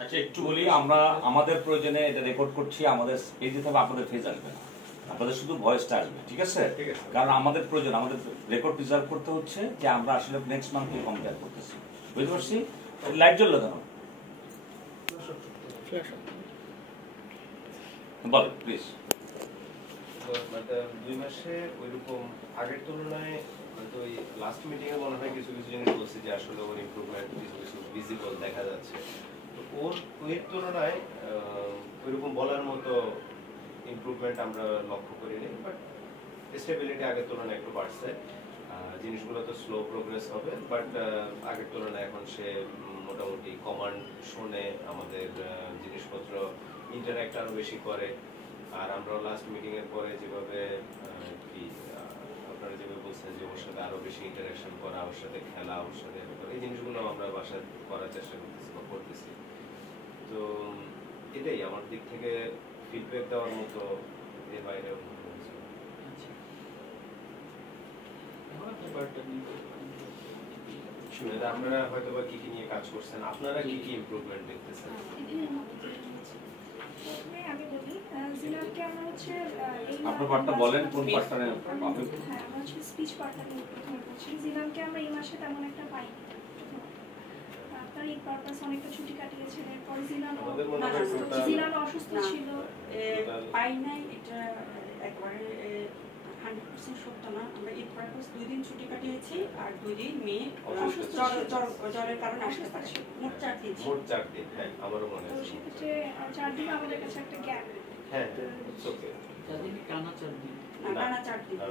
আচ্ছা একটু বলি, আমরা আমাদের প্রয়োজনে এটা রেকর্ড করছি, আমাদের পেজে থাকবে, আপনাদের ফেজ আসবে না, আপনাদের শুধু ভয়েসটা আসবে, ঠিক আছে? কারণ আমাদের প্রয়োজন, আমাদের রেকর্ড প্রিজার্ভ করতে হচ্ছে যে আমরা আসলে নেক্সট মান্থে কম্পেয়ার করতেছি, বুঝতে পারছি? লাইট জ্বললো কেন? বল প্লিজ। মানে 2 মাসে ওইরকম আগের তুলনায় হয়তো ওই লাস্ট মিটিংয়ে মনে হয় কিছু কিছু জিনিস বলছি যে আসলে ওর ইমপ্রুভমেন্ট কিছু কিছু ভিজিবল দেখা যাচ্ছে, তো ওর তুলনায় ওইরকম বলার মতো ইমপ্রুভমেন্ট আমরা লক্ষ্য করিনি, বাট স্টেবিলিটি আগের তুলনায় একটু বাড়ছে। জিনিসগুলো তো স্লো প্রোগ্রেস হবে, বাট আগের তুলনায় এখন সে মোটামুটি কমান্ড শুনে আমাদের জিনিসপত্র ইন্টারঅ্যাক্ট আরও বেশি করে। আর আমরা লাস্ট মিটিং এর পরে যেভাবে কি আপনারা যেভাবে বলছেন যে ওর সাথে আরো বেশি ইন্টারঅ্যাকশন করা, ওর সাথে খেলা, ওর সাথে এই জিনিসগুলো আমরা বাসায় করার চেষ্টা করতেছি বা করতেছি। তো এটাই আমার দিক থেকে ফিডব্যাক দেওয়ার মতো, এর বাইরে আপনারা হয়তো বা কি কি নিয়ে কাজ করছেন, আপনারা কি কি ইমপ্রুভমেন্ট দেখতেছেন? আমি বলি জিনারকে আমরা হচ্ছে আপনার পার্টটা বলেন, কোন পার্টটা? হ্যাঁ, আমরা হচ্ছে স্পিচ পার্টটা নিয়ে প্রথমে বলছি। জিনারকে আমরা এই মাসে তেমন একটা পাইনি, আপনার এই পারপাস অনেকটা ছুটি কাটিয়েছেন, এরপর জিনান অসুস্থ ছিল, পাই নাই, এটা একবারে 100% সত্য না। আমরা ঈদ পারপাস 2 দিন ছুটি কাটিয়েছি, আর 2 দিন মেয়ে জ্বরের কারণে আসতে পারে, মোট 4 দিন। হ্যাঁ, আমারও মনে আছে। সেক্ষেত্রে 4 দিন আমাদের কাছে একটা গ্যাপ। হ্যাঁ, ইটস ওকে। টানা 4 দিন।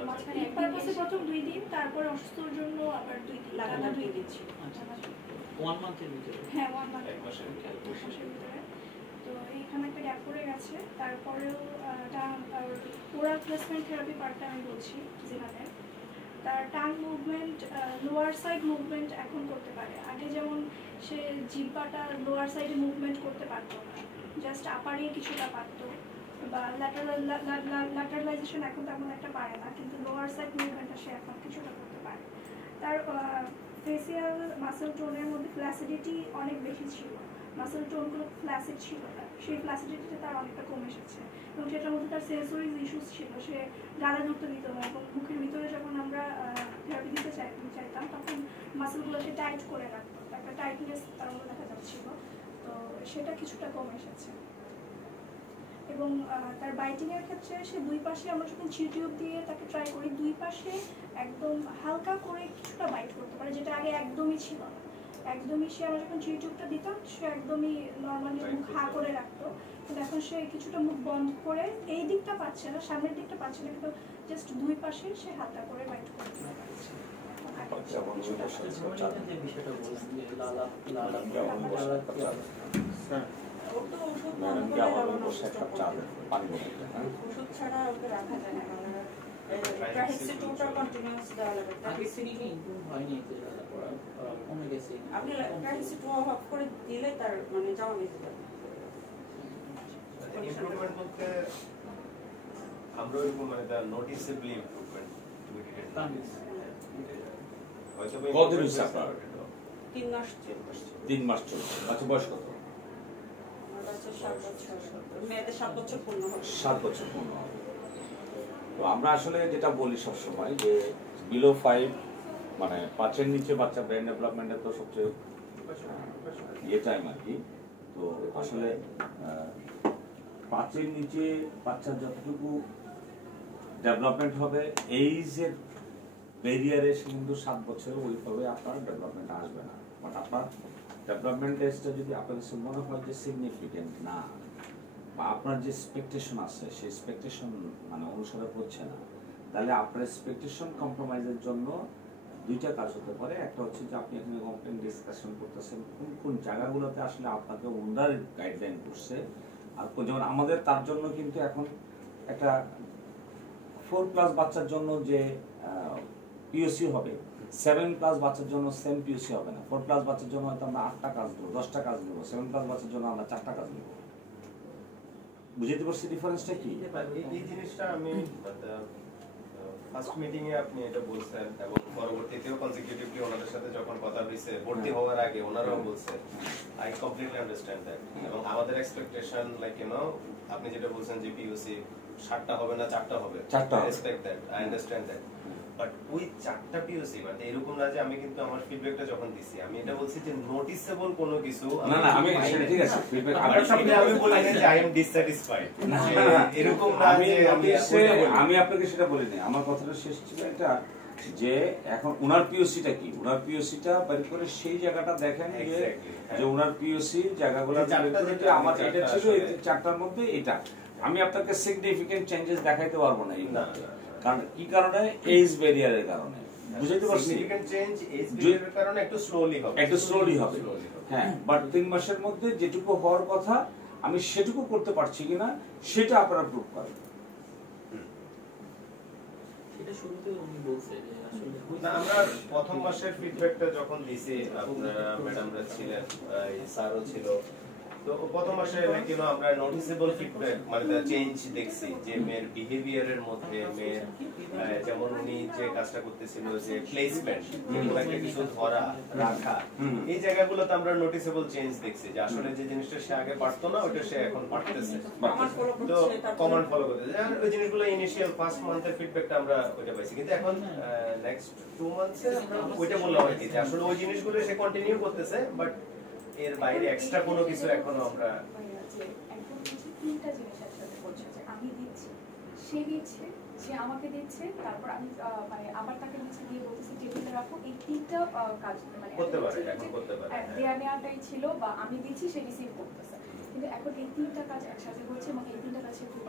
মাঝখানে ঈদ পারপাসে প্রথম 2 দিন, তারপরে অসুস্থর জন্য আবার 2 দিন, লাগাতার 2 দিন ছিল। 1 মান্থের ভিতরে। হ্যাঁ, 1 মান্থ, 1 মাসের ভিতরে। তো এইখানে একটা গ্যাপ পড়ে গেছে। তারপরেও ওরাল প্লেসমেন্ট থেরাপি পার্টটা আমি বলছি জিনানের, তার tongue movement, lower side movement এখন করতে পারে। আগে যেমন সে জিহ্বাটা লোয়ার সাইডে মুভমেন্ট করতে পারতো না, জাস্ট আপারিয়ে কিছুটা পারতো, বা ল্যাটারালাইজেশন এখন তেমন একটা পারে না, কিন্তু লোয়ার সাইড মুভমেন্টটা সে এখন কিছুটা করতে পারে। তার ফেসিয়াল মাসেল টোনের মধ্যে ফ্ল্যাসিডিটি অনেক বেশি ছিল, মাসেল টোনগুলো ফ্ল্যাসিড ছিল না, সেই ফ্ল্যাসিডিটিটা তার অনেকটা কমে এসেছে, এবং সেটার মধ্যে তার সেন্সরিজ ইস্যুস ছিল, সে গালে ধরতে দিত না, এবং মুখের ভিতরে যখন আমরা থেরাপি দিতে চাইতাম তখন মাসেলগুলোকে টাইট করে রাখতো, একটা টাইটনেস তার মধ্যে দেখা যাচ্ছিল, তো সেটা কিছুটা কমে এসেছে। এবং তার বাইটিংয়ের ক্ষেত্রে সে 2 পাশে আমরা যখন টিউব দিয়ে তাকে ট্রাই করি, 2 পাশে একদম হালকা করে কিছুটা বাইট করতে পারে, যেটা আগে একদমই ছিল না। একদমই সে আমরা যখন টিউবটা দিতাম সে একদমই নর্মালি মুখ হা করে রাখতো, কিন্তু এখন সে কিছুটা মুখ বন্ধ করে এই দিকটা পাচ্ছে না, সামনের দিকটা পাচ্ছে না, কিন্তু জাস্ট 2 পাশে সে হালকা করে বাইট করতে পারছে। ওষুধ ছাড়া ওকে রাখা যায় না, ট্রাহিক্সিটোটা কন্টিনিউয়াস দেওয়া লাগে। আপনি ট্রাহিক্সিটো অফ করে দিলে তার মানে যাওয়া নিতে যাবে। ইমপ্রুভমেন্ট বলতে আমরা এরকম মানে দা নোটিসেবলি ইমপ্রুভমেন্ট উই ডিড হয়তো কতদিন হচ্ছে আপনার? 3 মাস। 3 মাস চলছে। আচ্ছা, বয়স কত? আমার কাছে 7 বছর, মেয়েদের 7 বছর পূর্ণ হবে। 7 বছর পূর্ণ হবে। তো আমরা আসলে যেটা বলি সবসময় যে বিলো 5 মানে 5-এর নিচে বাচ্চা ব্রেন ডেভেলপমেন্টের তো সবচেয়ে টাইম আর কি। তো আসলে 5-এর নিচে বাচ্চার যতটুকু ডেভেলপমেন্ট হবে, এইজের ব্যারিয়ারে সে কিন্তু 7 বছরে ওইভাবে আপনার ডেভেলপমেন্ট আসবে না। বাট আপনার ডেভেলপমেন্ট এজটা যদি আপনার কাছে মনে হয় যে সিগনিফিকেন্ট না, বা আপনার যে এক্সপেকটেশন আছে সেই এক্সপেকটেশন মানে অনুসারে হচ্ছে না, তাহলে আপনার এক্সপেকটেশন কম্প্রোমাইজের জন্য 2টা কাজ হতে পারে। একটা হচ্ছে যে আপনি এখানে কমপ্লেন ডিসকাশন করতেছেন কোন কোন জায়গাগুলোতে আসলে আপনাকে ওনার গাইডলাইন করছে, আর যেমন আমাদের তার জন্য কিন্তু এখন একটা 4+ বাচ্চার জন্য যে পিওসি হবে, 7+ বাচ্চার জন্য সেম পিওসি হবে না। 4+ বাচ্চার জন্য হয়তো আমরা 8টা কাজ দেবো, 10টা কাজ দেবো, 7+ বাচ্চার জন্য আমরা 4টা কাজ দেবো। বুঝতে পারছি ডিফারেন্সটা কি? এই জিনিসটা আমি ফার্স্ট মিটিং এ আপনি এটা বলছেন এবং পরবর্তীতেও কনসিকিউটিভলি ওনাদের সাথে যখন কথা হইছে ভর্তি হওয়ার আগে ওনারাও বলছেন আই কমপ্লিটলি আন্ডারস্ট্যান্ড দ্যাট এবং আমাদের এক্সপেকটেশন লাইক আপনি যেটা বলছেন যে পিইউসি 7টা হবে না 4টা হবে respect that I understand that but ওই 4টা পিইউসি মানে এরকম না যে আমি কিন্তু আমার ফিডব্যাকটা যখন দিছি আমি এটা বলছি যে নোটিসেবল কোনো কিছু না না আমি সেটা ঠিক আছে ফিডব্যাক আমি বলি না যে আই এম ডিসস্যাটিসফাইড এরকম না যে আমি আপনাকে সেটা বলিনি আমার কথাটা শেষ ছিল এটা যে এখন উনার পিওসিটা কি উনার পিওসিটা বের করে সেই জায়গাটা দেখেন যে উনার পিওসি জায়গাগুলো আমার এটা ছিল এই 4টার মধ্যে এটা আমি আপনাকে সিগনিফিকেন্ট চেঞ্জেস দেখাইতে পারবো না কারণ কি কারণে এজ ব্যারিয়ারের কারণে বুঝাইতে পারছি সিগনিফিকেন্ট চেঞ্জ এজ ব্যারিয়ারের কারণে একটু স্লোলি হবে হ্যাঁ বাট 3 মাসের মধ্যে যেটুকু হওয়ার কথা আমি সেটুকু করতে পারছি কিনা সেটা আপনারা প্রুভ করেন এটা শুরুতে উনি বলছে যে আসলে না আমরা প্রথম মাসের ফিডব্যাকটা যখন দিছি আপনারা ম্যাডামরা ছিলেন স্যারও ছিল তো প্রথম মাসে আমরা নোটিসেবল ফিডব্যাক মানে চেঞ্জ দেখছি যে মেয়ের বিহেভিয়ারের মধ্যে মেয়ের যেমন উনি যে কাজটা করতেছিল যে প্লেসমেন্ট একটা কিছু ধরা রাখা এই জায়গাগুলোতে আমরা নোটিসেবল চেঞ্জ দেখছি যে আসলে যে জিনিসটা সে আগে পারতো না ওটা সে এখন পারতেছে তো কমান্ড ফলো করতেছে ওই জিনিসগুলো ইনিশিয়াল ফার্স্ট মান্থের ফিডব্যাকটা আমরা ওইটা পাইছি কিন্তু এখন নেক্সট 2 মান্থসে আমরা ওইটা বললাম আর কি যে আসলে ওই জিনিসগুলো সে কন্টিনিউ করতেছে বাট এর বাইরে এক্সট্রা কোনো কিছু এখনো আমরা তিনটা জিনিস একসাথে বলছে যে আমি দিচ্ছি সে দিচ্ছে সে আমাকে দিচ্ছে তারপর আমি মানে আবার তাকে নিচে দিয়ে বলতেছি টেবিলে রাখো এই তিনটা কাজ মানে করতে পারে এখন করতে পারে দেয়া নেওয়াটাই ছিল বা আমি দিচ্ছি সে রিসিভ করতেছে কিন্তু এখন এই তিনটা কাজ একসাথে হচ্ছে এবং এই তিনটা কাছে খুব